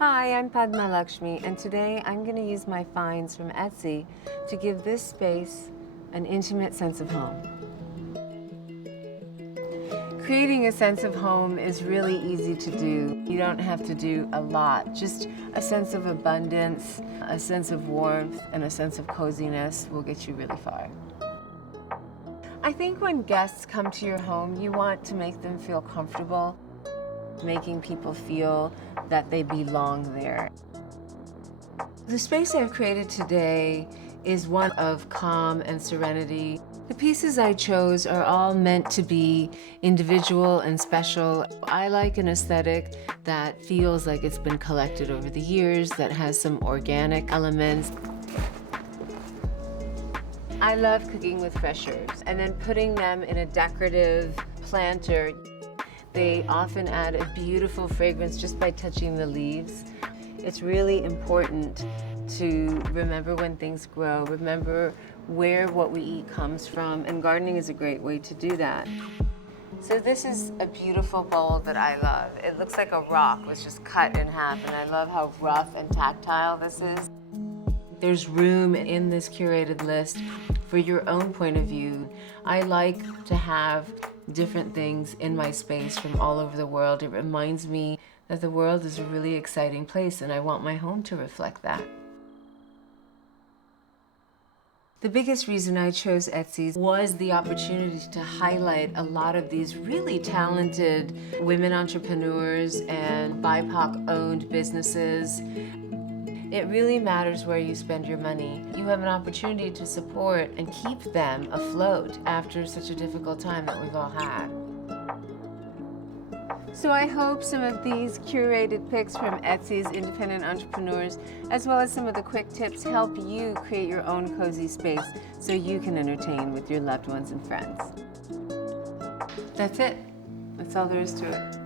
Hi, I'm Padma Lakshmi, and today I'm going to use my finds from Etsy to give this space an intimate sense of home. Creating a sense of home is really easy to do. You don't have to do a lot. Just a sense of abundance, a sense of warmth, and a sense of coziness will get you really far. I think when guests come to your home, you want to make them feel comfortable, making people feel that they belong there. The space I've created today is one of calm and serenity. The pieces I chose are all meant to be individual and special. I like an aesthetic that feels like it's been collected over the years, that has some organic elements. I love cooking with fresh herbs and then putting them in a decorative planter. They often add a beautiful fragrance just by touching the leaves. It's really important to remember when things grow, remember where what we eat comes from, and gardening is a great way to do that. So this is a beautiful bowl that I love. It looks like a rock was just cut in half, and I love how rough and tactile this is. There's room in this curated list for your own point of view. I like to have different things in my space from all over the world. It reminds me that the world is a really exciting place, and I want my home to reflect that. The biggest reason I chose Etsy was the opportunity to highlight a lot of these really talented women entrepreneurs and BIPOC-owned businesses. It really matters where you spend your money. You have an opportunity to support and keep them afloat after such a difficult time that we've all had. So I hope some of these curated picks from Etsy's independent entrepreneurs, as well as some of the quick tips, help you create your own cozy space so you can entertain with your loved ones and friends. That's it. That's all there is to it.